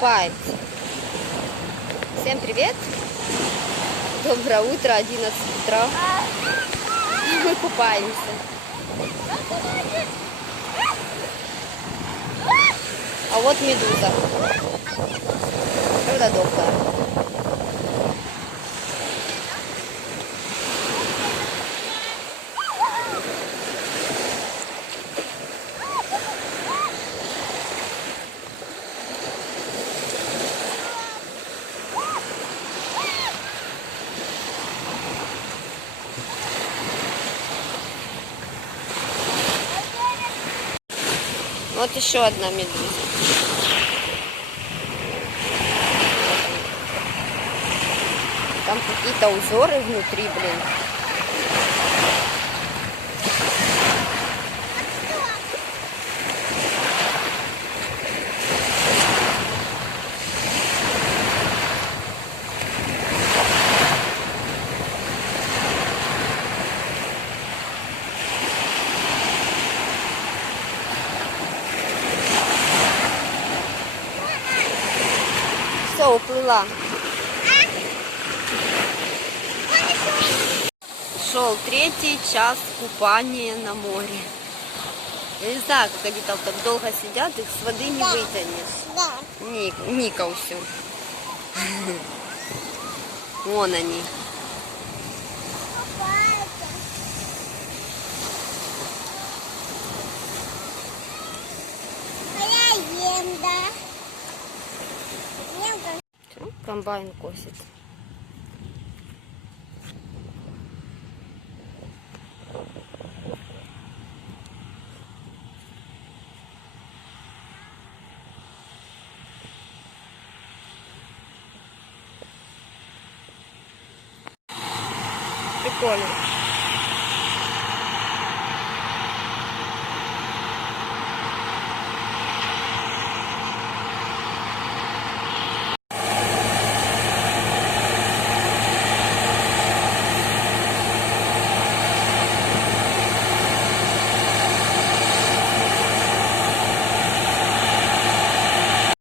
купается. Всем привет! Доброе утро, 11 утра. Мы купаемся. А вот медуза. Правда добрая. Вот еще одна медуза. Там какие-то узоры внутри, блин. Все, уплыла. Шел 3-й час купания на море. Я не знаю, как они там так долго сидят, их с воды не вытянешь. Да. Ника все. Вон они. А я ем, да. Ем, как... Всё, комбайн косит. Прикольно.